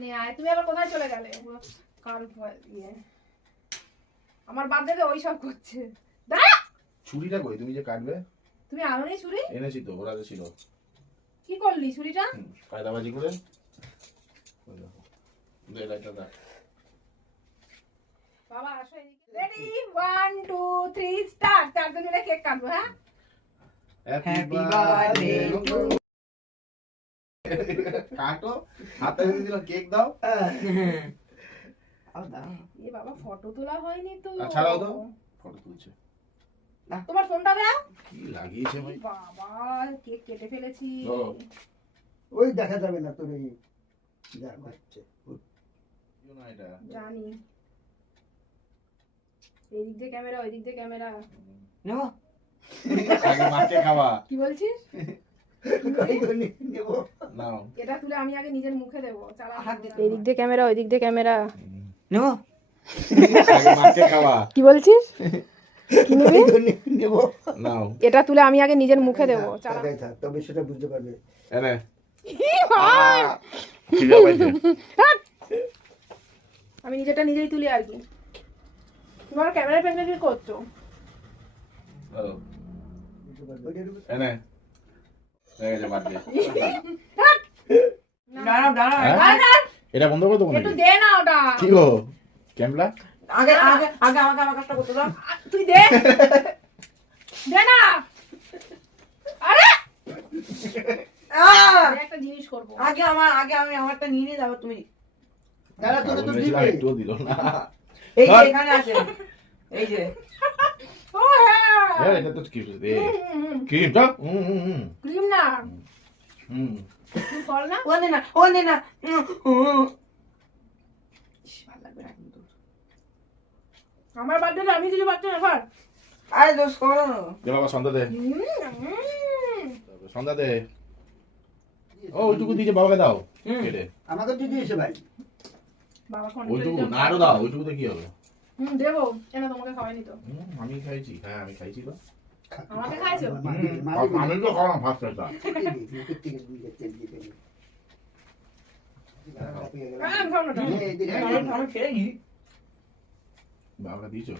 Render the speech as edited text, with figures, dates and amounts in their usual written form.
নে আয়, তুমি আবার কোথায় চলে গেলে? কাল ইয়ে আমার বার্থডেতে ওই সব করছে। দাঁড়া, ছুরিটা কই? তুমি যে কাটবে তুমি আনোনি ছুরি? এনেছি তো, ওরা ছিল। কি করলি ছুরিটা? কায়দাবাজি করে দে লাইটটা দা। বাবা আসো এদিকে। Ready 1 2 3 start. চারজন মিলে কেক কাটবো, হ্যাঁ? হ্যাপি বার্থডে টু কাটো। হাতে দিল কেক দাও। এ বাবা ফটো তোলা হয়নি তো। ছাড়াও তো, ফটো তুলছে। তোমার ফোনটা দাও। কি লাগিয়েছে ভাই? বাবা কেক কেটে ফেলেছি। ওই দেখা যাবে না তোর এই যা হচ্ছে না এটা জানি। এই দিক দিয়ে ক্যামেরা, ওই দিক দিয়ে ক্যামেরা। নেবো আগে মাকে খাওয়া। কি বলছিস? নেবো নাও এটা তুলে আমি আগে নিজের মুখে দেব। চালা। হাত দিতে এই দিক দিয়ে ক্যামেরা, ওই দিক দিয়ে ক্যামেরা। নেবো আগে মাকে খাওয়া। কি বলছিস? কি নিবি? নেবো নাও এটা তুলে আমি আগে নিজের মুখে দেব। চালা। তবে সেটা বুঝতে পারবে। এনে ভাই কি যাবাইছে? আমি নিজেরটা নিজেই তুলি আর কি। তোমার ক্যামেরার পেছনে কি করছো? এনে হয়ে গেছে বার্থডে। দাঁড়াও দাঁড়াও এটা বন্ধ করে দেবো একটু নাকি? দে না ওটা। কি গো ক্যামেরা? আগে আগে আগে আমাকে আমার কাজটা করতে দাও। তুই দে। দে না। আরে আমি একটা জিনিস করব। আগে আমি আমারটা নিয়ে নিয়ে যাবো তুমি। দাঁড়া তোকে তো বলেছিলাম, দিবে। একটুও দিল না। এই যে এখানে আছে এই যে ও হ্যাঁ। এটা তো কি রে? ক্রিমটা? ক্রিম না। হুম তুই ফল না। ও নে না ভালো লাগবে না কিন্তু। আমার বার্থডে আমি দিলি বার্থডে এবার। আরে দোষ করো না। দে বাবা সন্ধ্যা দে, সন্ধ্যা দে। ও ওইটুকু দিয়ে বাবাকে দাও কেটে। আমাকে দিয়ে দিয়েছে ভাই। বাবা ফোন ওইটুকু না আরো দাও, ওইটুকুতে কি হবে? দেবো। কেন তোমাকে খাওয়াইনি তো? আমি খাইছি, হ্যাঁ আমি খাইছি তো। আমাকে খাইছো? আমি তো খাওয়াম ফার্স্ট এটা। আমি খাবো না। এই দিকে বাবাকে দিয়েছো?